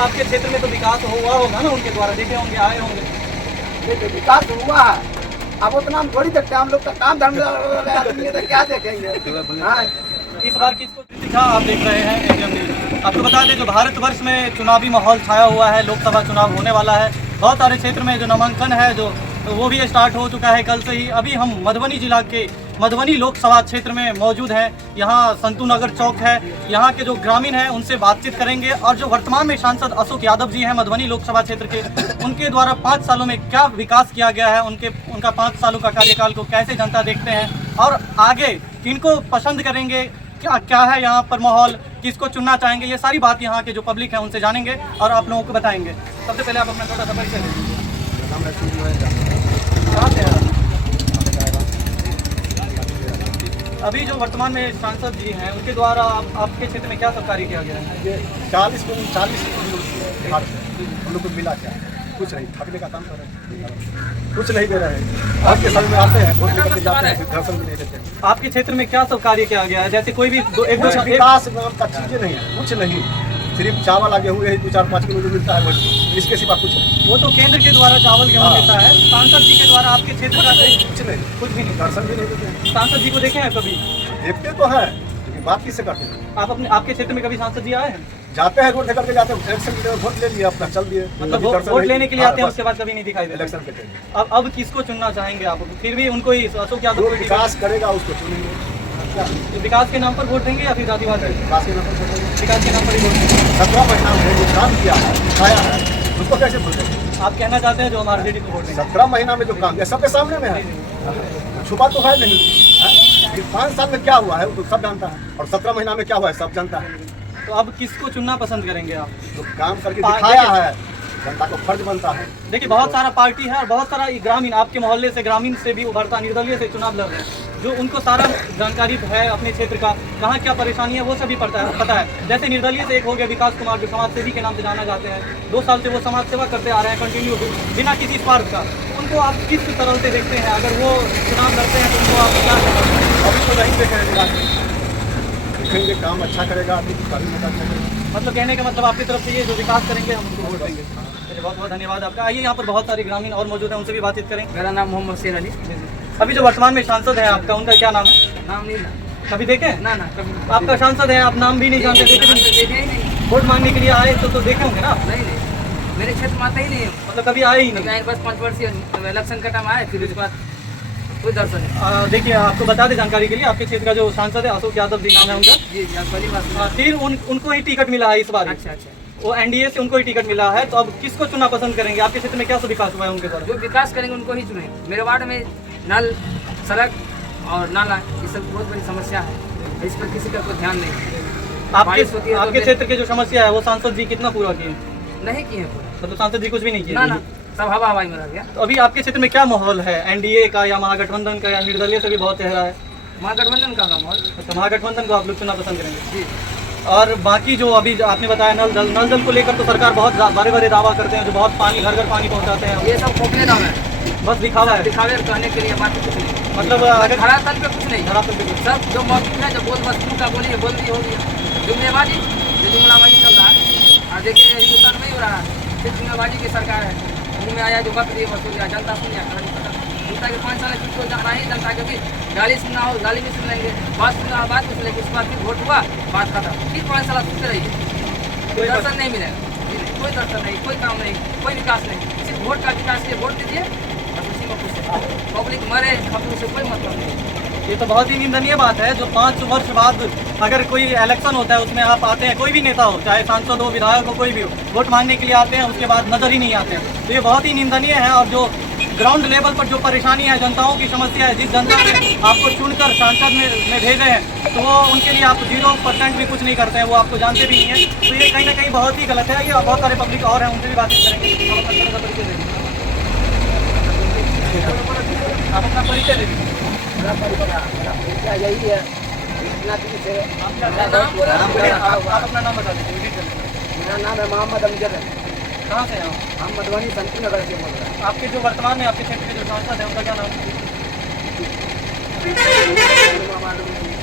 आपके क्षेत्र में तो विकास हुआ होगा ना, उनके द्वारा देखे होंगे, आए होंगे। देखिए विकास हुआ है, अब उतना हम थोड़ी देखते हैं, हम लोग का काम धंधा आदमी तो क्या देखेंगे। हाँ इस बार किसको दिखा, आप देख रहे हैं एजीएम न्यूज़। आपको बता दें जो भारतवर्ष में चुनावी माहौल छाया हुआ है, लोकसभा चुनाव होने वाला है, बहुत सारे क्षेत्र में जो नामांकन है जो वो भी स्टार्ट हो चुका है कल से ही। अभी हम मधुबनी जिला के मधुबनी लोकसभा क्षेत्र में मौजूद हैं। यहाँ संतू नगर चौक है, यहाँ के जो ग्रामीण हैं उनसे बातचीत करेंगे और जो वर्तमान में सांसद अशोक यादव जी हैं मधुबनी लोकसभा क्षेत्र के, उनके द्वारा 5 सालों में क्या विकास किया गया है, उनका 5 सालों का कार्यकाल को कैसे जनता देखते हैं और आगे किनको पसंद करेंगे, क्या क्या है यहाँ पर माहौल, किसको चुनना चाहेंगे, ये सारी बात यहाँ के जो पब्लिक है उनसे जानेंगे और आप लोगों को बताएंगे। सबसे पहले आप अपना छोटा सा परिचय दीजिए। कहाँ से हैं? अभी जो वर्तमान में सांसद जी हैं उनके द्वारा आपके क्षेत्र में क्या सब कार्य किया गया है? ये 40 हम लोग को मिला क्या, कुछ नहीं, ठगने का काम कर रहे हैं, कुछ नहीं दे रहे हैं। आपके समय में आते हैं, वोट लेकर के जाते हैं, दर्शन भी नहीं देते। आपके क्षेत्र में क्या सब कार्य किया गया है? जैसे कोई भी एक विकास नाम का चीजें नहीं है, कुछ नहीं, सिर्फ चावल आगे हुए 2-4-5 किलो जो मिलता है वही, इसके सिवा कुछ नहीं। वो तो केंद्र के द्वारा चावल गेहूँ मिलता है, सांसद जी के द्वारा आपके क्षेत्र का कुछ नहीं, कुछ भी नहीं। दर्शन भी नहीं देते। सांसद जी को देखे हैं कभी? देखते तो है, लेकिन बात किससे करते हैं? आप अपने आपके क्षेत्र में कभी सांसद जी आए हैं? जाते हैं, वोट लेकर के जाते हैं, इलेक्शन के वोट ले लिए, अपना चल दिए, मतलब वोट लेने के लिए आते हैं, उसके बाद कभी नहीं दिखाई देते। इलेक्शन के टाइम अब किसको चुनना चाहेंगे आप? फिर भी उनको ही अशोक यादव जो को विकास करेगा उसको चुनेंगे। विकास के नाम पर वोट देंगे या फिर जातिवाद? विकास के नाम पर वोट देंगे। विकास के नाम पर ही वोट देंगे। 17 महीना में जो काम किया है, दिखाया है, उसको कैसे भूल देंगे? आप कहना चाहते हैं जो हमारे आरजेडी को वोट देंगे? 17 महीना में जो काम किया सबके सामने में है, छुपा तो है नहीं। 5 साल में क्या हुआ है वो तो सब जानता है, और 17 महीना में क्या हुआ है सब जानता है। तो अब किसको चुनना पसंद करेंगे आप? जो काम करके दिखाया है, जनता को फर्ज बनता है। देखिए बहुत सारा पार्टी है और बहुत सारा ग्रामीण आपके मोहल्ले से, ग्रामीण से भी उभरता निर्दलीय से चुनाव लड़ रहे हैं, जो उनको सारा जानकारी है अपने क्षेत्र का, कहाँ क्या परेशानी है वो सभी पता है। जैसे निर्दलीय से एक हो गया विकास कुमार, जो समाज सेवी के नाम से जाना जाते हैं, 2 साल से वो समाज सेवा करते आ रहे हैं कंटिन्यू बिना किसी स्वार्थ का। उनको आप किस तरह से देखते हैं? अगर वो चुनाव लड़ते हैं तो उनको आप क्या कहते हैं? अभी तो नहीं देखेंगे, देखेंगे काम अच्छा करेगा, अभी मतलब कहने का मतलब आपकी तरफ से ये जो विकास करेंगे हम उनको वोट देंगे। बहुत बहुत धन्यवाद आपका। आइए यहाँ पर बहुत सारे ग्रामीण और मौजूद हैं, उनसे भी बातचीत करेंगे। मेरा नाम मोहम्मद शेर अली। अभी जो वर्तमान में सांसद है आपका, उनका क्या नाम है? नाम नहीं कभी देखे? ना कभी। आपका सांसद है, आप नाम भी नहीं जानते? देखे ही नहीं। वोट मांगने के लिए आए तो देखे होंगे ना? नहीं मेरे क्षेत्र में आता ही नहीं है, मतलब कभी आए ही नहीं? बस 5 वर्षीय इलेक्शन का टाइम आए, फिर उसके बाद कोई दर्शन नहीं। देखिए आपको बता दें जानकारी के लिए, आपके क्षेत्र का जो सांसद है अशोक यादव जी नाम है उनका। जी पहली बात। फिर उनको ही टिकट मिला है इस बार। अच्छा वो एनडीए से उनको ही टिकट मिला है, तो अब किसको चुनना पसंद करेंगे? आपके क्षेत्र में क्या विकास हुआ है उनके द्वारा? जो विकास करेंगे उनको ही चुनेंगे। मेरे वार्ड में नल, सड़क और नाला, ये सब बहुत बड़ी समस्या है, इस पर किसी का कोई ध्यान नहीं। आपके क्षेत्र की जो समस्या है वो सांसद जी कितना पूरा किए? नहीं किए पूरा, मतलब सांसद जी कुछ भी नहीं किए? ना सब हवाई में रह गया। तो अभी आपके क्षेत्र में क्या माहौल है, एनडीए का या महागठबंधन का या निर्दलीय से भी बहुत चेहरा है? महागठबंधन का माहौल। अच्छा, महागठबंधन को आप लोग चुनना पसंद करेंगे? जी। और बाकी जो अभी आपने बताया नल जल को लेकर तो सरकार बहुत बड़े दावा करते हैं, जो बहुत पानी घर पानी पहुंचाते हैं। ये सब खोखले दाम है, बस दिखावा है, दिखावे कहने के लिए, बात कुछ नहीं। मतलब अगर धरातल पे कुछ नहीं, धरातल पे सब जो मौजूद है, जो बस का बोली हो गया, जुमलेबाजी जो जुमलाबाजी चल रहा है। और देखिए हिंदुस्तान में ही हो रहा है, सिर्फ जुमलेबाजी की सरकार है। उनमें आया जो वक्त दिए वसूल लिया, जनता सुन लिया, जनता के 5 साल कुछ जाना ही जनता, क्योंकि गाली सुनना हो गाली भी सुन लेंगे, बात सुनना बात सुन लेंगे, उसके बाद फिर वोट हुआ, बात खत्म, फिर 5 साल सुनते रहिए, कोई दर्शन नहीं मिलेगा, कोई दर्शन नहीं, कोई काम नहीं, कोई विकास नहीं, सिर्फ वोट का विकास के वोट दीजिए बस, उसी में खुश है। पब्लिक मरे खबर से कोई मतलब नहीं। ये तो बहुत ही निंदनीय बात है, जो 5 वर्ष बाद अगर कोई इलेक्शन होता है उसमें आप आते हैं, कोई भी नेता हो, चाहे सांसद हो, विधायक हो, कोई भी हो, वोट मांगने के लिए आते हैं, उसके बाद नजर ही नहीं आते हैं। तो ये बहुत ही निंदनीय है। और जो ग्राउंड लेवल पर जो परेशानी है, जनताओं की समस्या है, जिस जनता ने आपको चुनकर सांसद में भेजे हैं, तो वो उनके लिए आप 0% भी कुछ नहीं करते हैं, वो आपको जानते भी नहीं है। तो ये कहीं ना कहीं बहुत ही गलत है। ये बहुत सारे पब्लिक और हैं, उनसे भी बातचीत करेंगे। आप अपना परिचय दे दीजिए। यही है, आप अपना नाम बता दीजिए। मेरा नाम है मोहम्मद अमजद है। कहाँ से हैं आप? हम मधुबनी संतू नगर से बोल रहे हैं। आपके जो वर्तमान में आपके क्षेत्र के जो सांसद है उनका क्या नाम है?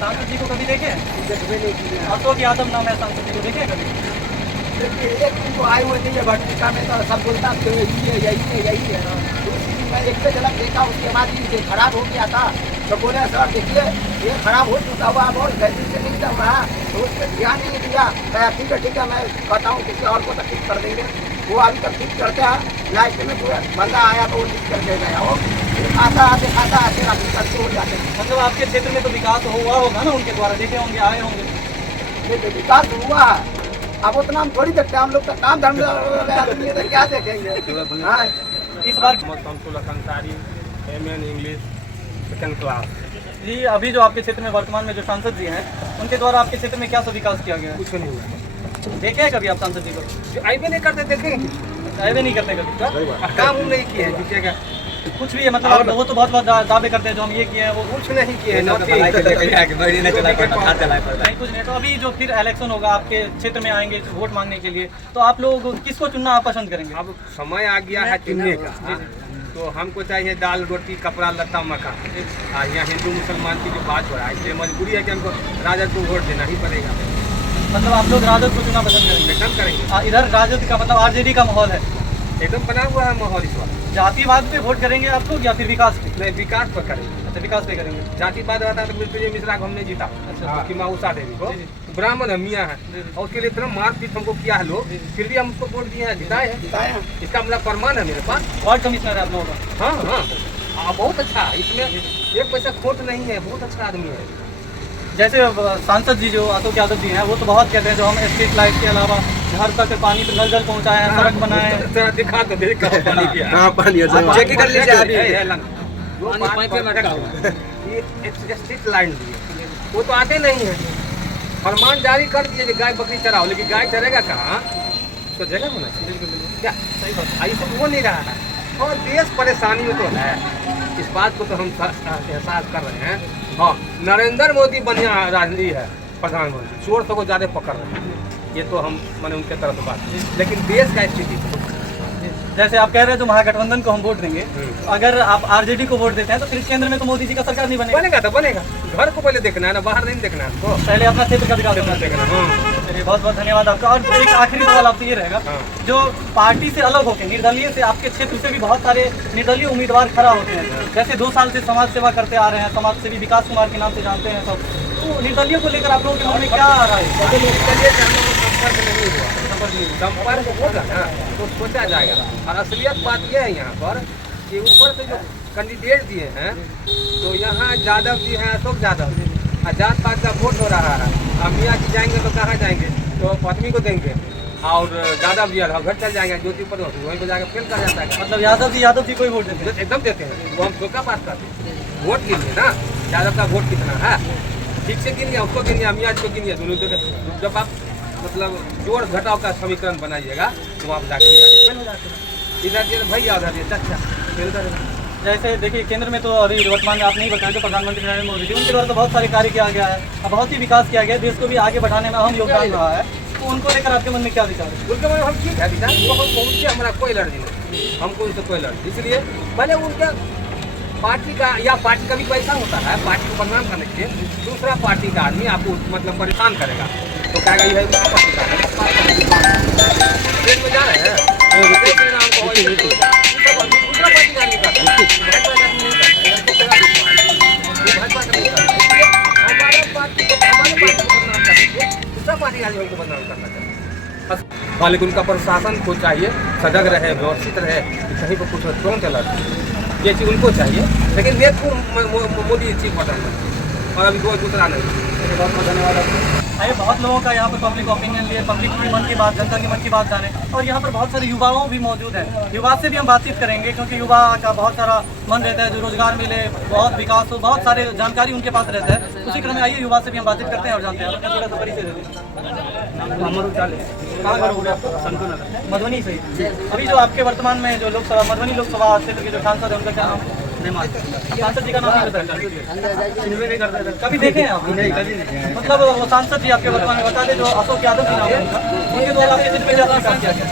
सांसद जी को कभी देखे? देखबे नहीं किए हैं। अशोक यादव नाम है सांसद जी को, देखे कभी? देखिए एक दिन तो आए हुए नहीं है भट्टिका में, तो सब बोलता है यही है। तो उसकी मैं एक झलक देखा, उसके बाद ये खराब हो गया था, तो बोले सर देखिए ये खराब हो चुका हुआ और गैस से नहीं चल रहा, तो उस पर ध्यान नहीं दिया। ठीक है मैं बताऊँ किसी और को तो ठीक कर देंगे। वो अभी तक ठीक करते हैं, लास्ट में पूरा बंदा आया तो वो ठीक करके गया, और खाता आते करते हो जाते हैं। मतलब आपके क्षेत्र में तो विकास हुआ होगा ना उनके द्वारा, देखे होंगे, आए होंगे। ये विकास हुआ है, अब उतना हम थोड़ी देखते हैं, हम लोग तो काम धंधा आदमी है, तो क्या देखेंगे। हाँ इस बार इंग्लिश सेकंड क्लास। जी अभी जो आपके क्षेत्र में वर्तमान में जो सांसद जी हैं, उनके द्वारा आपके क्षेत्र में क्या सब विकास किया गया है? कुछ नहीं हुआ, देखे हैं कभी आप सांसद जी को? आई भी नहीं करते, देखेंगे आए भी नहीं करते कभी, काम हम नहीं किए हैं, ठीक है। कुछ भी है मतलब वो तो बहुत दावे करते हैं जो हम ये किए हैं वो कुछ नहीं किए हैं, नहीं कुछ नहीं। तो अभी जो फिर इलेक्शन होगा आपके क्षेत्र में आएंगे वोट मांगने के लिए, तो आप लोग किसको चुनना आप पसंद करेंगे? अब समय आ गया है चुनने का, तो हमको चाहिए दाल रोटी कपड़ा लत्ता मकान। यहाँ हिंदू मुसलमान की जो बात हो रहा है, इसलिए मजबूरी है कि हमको राजद को वोट देना ही पड़ेगा। मतलब आप लोग राजद को चुनना पसंद करेंगे? एकदम करेंगे, इधर राजद का मतलब आरजेडी का माहौल है, एकदम बना हुआ है माहौल इस वक्त। जातिवाद पे वोट करेंगे आप लोग या फिर विकास पे? नहीं, विकास पर करेंगे। अच्छा विकास पे करेंगे। जातिवाद रहता है तो मृत्युंजय मिश्रा को हमने जीता, अच्छा। कि माँ उषा देवी को, जी, जी। ब्राह्मण है, मियाँ है, और उसके लिए इतना मारपीट हमको किया है लोग, फिर भी हम उसको वोट दिए हैं, जिताए हैं। इसका मतलब प्रमाण है मेरे पास। वार्ड कमिश्नर है आप लोगों का? हाँ, बहुत अच्छा, इसमें एक पैसा खोट नहीं है, बहुत अच्छा आदमी है। जैसे सांसद जी जो अशोक यादव जी हैं वो तो बहुत कहते हैं जो हम स्ट्रीट लाइट के अलावा घर तक पानी नल जल पहुँचाए हैं, सड़क बनाए हैं। दिखा तो दे कहाँ पानी है चेक कर लीजिए ये स्ट्रीट लाइन दिए, वो तो आते नहीं है। फरमान जारी कर दिए कि गाय बकरी चराओ, लेकिन गाय चरेगा कहाँ, तो जगह होना चाहिए क्या? सही बात। आई सब हो नहीं रहा है, और देश परेशानी में तो है, इस बात को तो हम एहसास कर रहे हैं। हाँ, नरेंद्र मोदी बढ़िया राजनीति है, प्रधानमंत्री चोर सबको ज़्यादा पकड़ रहे हैं, ये तो हम मैंने उनके तरफ बात, लेकिन देश का स्थिति जैसे आप कह रहे हैं जो महागठबंधन को हम वोट देंगे, अगर आप आरजेडी को वोट देते हैं तो फिर केंद्र में तो मोदी जी का सरकार नहीं बनेगा। बनेगा तो बनेगा, घर को पहले देखना है ना, बाहर नहीं देखना है हमको, पहले अपना क्षेत्र का विकास करना देखना। चलिए बहुत बहुत धन्यवाद आपका। और एक आखिरी सवाल आपसे ये रहेगा, जो पार्टी से अलग होकर निर्दलीय से आपके क्षेत्र से भी बहुत सारे निर्दलीय उम्मीदवार खड़ा होते हैं, जैसे 2 साल से समाज सेवा करते आ रहे हैं, समाज सेवी विकास कुमार के नाम से जानते हैं सब, तो निर्दलीय को लेकर आप लोगों के मन में क्या आ रहा है? संपर्क होगा ना तो सोचा जाएगा। और असलियत बात यह है यहाँ पर कि ऊपर से जो कैंडिडेट दिए हैं, तो यहाँ यादव जी हैं, अशोक यादव जी, और जात पात का वोट हो रहा है। अब मियाँ जी जाएंगे तो कहाँ जाएंगे, तो पत्नी को देंगे, और यादव जी घर चल जाएंगे, ज्योति पर वहीं पर जाकर फेल कर जाता है। मतलब यादव जी को ही वोट देते हैं? एकदम देते हैं, वो हम शोक का बात करते हैं। वोट गिनिए ना, यादव का वोट कितना है, ठीक से गिनिए, उसको गिनिए, मियाँ जी को गिनिए, दोनों। जब आप मतलब जोड़ घटाव का समीकरण बनाइएगा तो वहाँ पर जाकर इधर भैया उधर अच्छा फेल करेगा। जैसे देखिए केंद्र में तो अभी वर्तमान में आप नहीं बताएं तो प्रधानमंत्री नरेंद्र मोदी जी, उनके द्वारा तो बहुत सारे कार्य किया गया है, अब बहुत ही विकास किया गया है, देश को भी आगे बढ़ाने में अहम योगदान रहा है, तो उनको लेकर आपके मन में क्या विचार है? उनके मन में हम ठीक है विचार, उनसे हमारा कोई एलर्जी नहीं, हमको उनसे कोई एलर्जी, इसलिए पहले उनका पार्टी का या पार्टी का भी पैसा होता है, पार्टी को बदनाम करने के लिए दूसरा पार्टी का आदमी आपको मतलब परेशान करेगा, तो कहेगा ये है पार्टी का ट्रेन में जा रहे हैं, दूसरा पार्टी का आदमी करता है, लेकिन उनका प्रशासन को चाहिए सजग रहे, व्यवस्थित रहे, कहीं पर कुछ तुरंत अलर्ट, ये चीज़ उनको चाहिए, लेकिन देश को मोदी चीफ प्रधानमंत्री और अभी कोई दूसरा नहीं। बहुत बहुत धन्यवाद आपको। आइए बहुत लोगों का यहाँ पर पब्लिक ओपिनियन लिए, पब्लिक की मन की बात, जनता की मन की बात जाने, और यहाँ पर बहुत सारे युवाओं भी मौजूद हैं, युवा से भी हम बातचीथ करेंगे क्योंकि युवा का बहुत सारा मन रहता है जो रोजगार मिले, बहुत विकास हो, बहुत सारे जानकारी उनके पास रहता है। उसी क्रम में आइए युवा से भी हम बातचीत करते हैं और जानते हैं थोड़ा सा परिचय देते कहाँ घर हो गया आपका? मधुबनी से। अभी जो आपके वर्तमान में जो लोकसभा मधुबनी लोकसभा क्षेत्र के जो सांसद है उनका क्या नाम? सांसद जी का नाम नहीं बताया, कभी देखे हैं आप? नहीं, कभी नहीं। मतलब वो सांसद जी आपके वर्तमान में बता दें जो अशोक यादव जी नाम है उनका, उनके द्वारा आपके क्षेत्र में क्या विकास किया गया?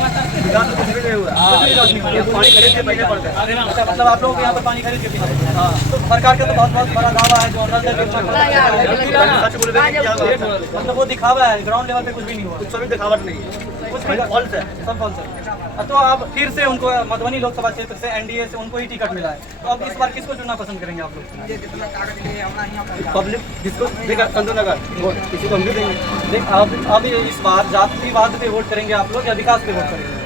पानी खरीद के पीने पड़ता है। अच्छा, मतलब आप लोगों को यहाँ पर पानी खरीद के पीना पड़ता है। हाँ, तो सरकार का तो बहुत बहुत बड़ा दावा है जो मतलब वो दिखावा है, ग्राउंड लेवल पे कुछ भी नहीं हुआ, कुछ भी दिखावट नहीं है। कुछ भी फॉल्स है। सब फॉल्स है। तो अब फिर से उनको मधुबनी लोकसभा क्षेत्र से एनडीए से उनको ही टिकट मिला है, तो अब इस बार किसको चुनना पसंद करेंगे आप लोग? पब्लिक जिसको देखा संतो नगर किसी को हम भी देंगे। देख अब इस बार जातिवाद पे वोट करेंगे आप लोग या विकास पे वोट करेंगे?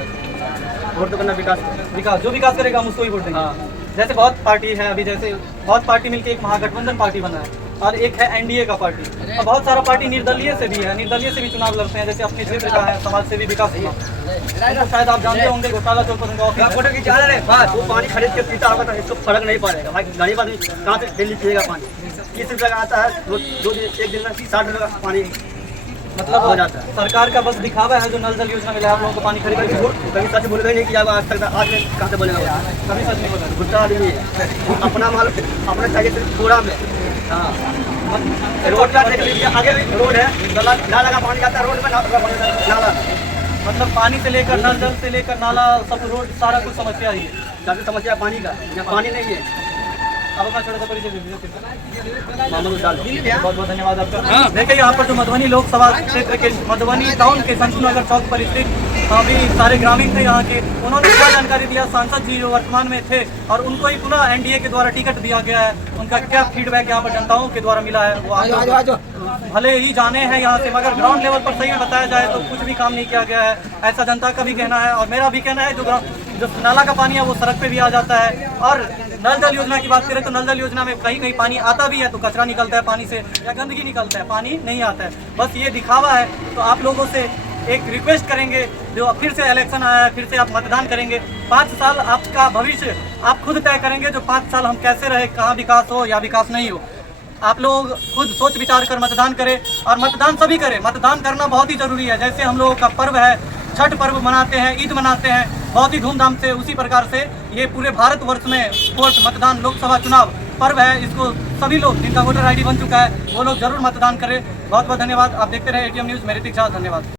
वोट तो करना विकास विकास, जो विकास करेगा हम उसको ही वोट देंगे। जैसे बहुत पार्टी है अभी, जैसे बहुत पार्टी मिलकर एक महागठबंधन पार्टी बना है और एक है एनडीए का पार्टी, और बहुत सारा पार्टी निर्दलीय से भी है, निर्दलीय से भी चुनाव लड़ते हैं। जैसे अपने क्षेत्र का है समाज सेवी विकास हुआ, तो शायद आप जानते होंगे घोटाला चौक पर उनका ऑफिस है। वो पानी खरीद के पीता होगा तो इसको फर्क नहीं पड़ेगा भाई। गरीब आदमी कहाँ से डेली पिएगा पानी? 30 रुपये का आता है, दो दिन एक दिन में 60 रुपये का पानी मतलब हो जाता है। सरकार का बस दिखावा है जो नल जल योजना मिला है आप लोगों को पानी खरीद के। कभी सच बोलेगा नहीं कि आज तक आज में कहाँ से बोलेगा? कभी सच नहीं बोला। गुस्सा आदमी है, अपना माल अपना चाहिए सिर्फ कूड़ा में। हाँ, रोड का देख लीजिए, आगे भी रोड है, नाला का पानी जाता है रोड में, नाला मतलब पानी से लेकर नल जल से लेकर नाला सब रोड सारा कुछ समस्या ही है। ज़्यादा समस्या पानी का, यहाँ पानी नहीं है। अब अपना छोटा सा परिचय दे दीजिए। मामूल डाल बहुत बहुत धन्यवाद आपका। देखिए यहाँ पर जो मधुबनी लोकसभा क्षेत्र के मधुबनी टाउन के संतो नगर चौक पर स्थित अभी सारे ग्रामीण थे यहाँ के, उन्होंने क्या जानकारी दिया सांसद जी जो वर्तमान में थे और उनको ही पुनः एनडीए के द्वारा टिकट दिया गया है, उनका क्या फीडबैक यहाँ पर जनताओं के द्वारा मिला है वो आप भले ही जाने हैं यहाँ से, मगर ग्राउंड लेवल पर सही में बताया जाए तो कुछ भी काम नहीं किया गया है, ऐसा जनता का भी कहना है। और मेरा भी कहना है जो नाला का पानी है वो सड़क पे भी आ जाता है। और नल जल योजना की बात करें तो नल जल योजना में कहीं कहीं पानी आता भी है तो कचरा निकलता है पानी से या गंदगी निकलता है, पानी नहीं आता है, बस ये दिखावा है। तो आप लोगों से एक रिक्वेस्ट करेंगे, जो फिर से इलेक्शन आया है, फिर से आप मतदान करेंगे। 5 साल आपका भविष्य आप खुद तय करेंगे, जो 5 साल हम कैसे रहे, कहाँ विकास हो या विकास नहीं हो। आप लोग खुद सोच विचार कर मतदान करें, और मतदान सभी करें। मतदान करना बहुत ही जरूरी है। जैसे हम लोगों का पर्व है, छठ पर्व मनाते हैं, ईद मनाते हैं बहुत ही धूमधाम से, उसी प्रकार से ये पूरे भारतवर्ष में वोट मतदान लोकसभा चुनाव पर्व है। इसको सभी लोग जिनका वोटर आईडी बन चुका है वो लोग जरूर मतदान करें। बहुत बहुत धन्यवाद। आप देखते रहे एटीएम न्यूज़। मेरी दीक्षा, धन्यवाद।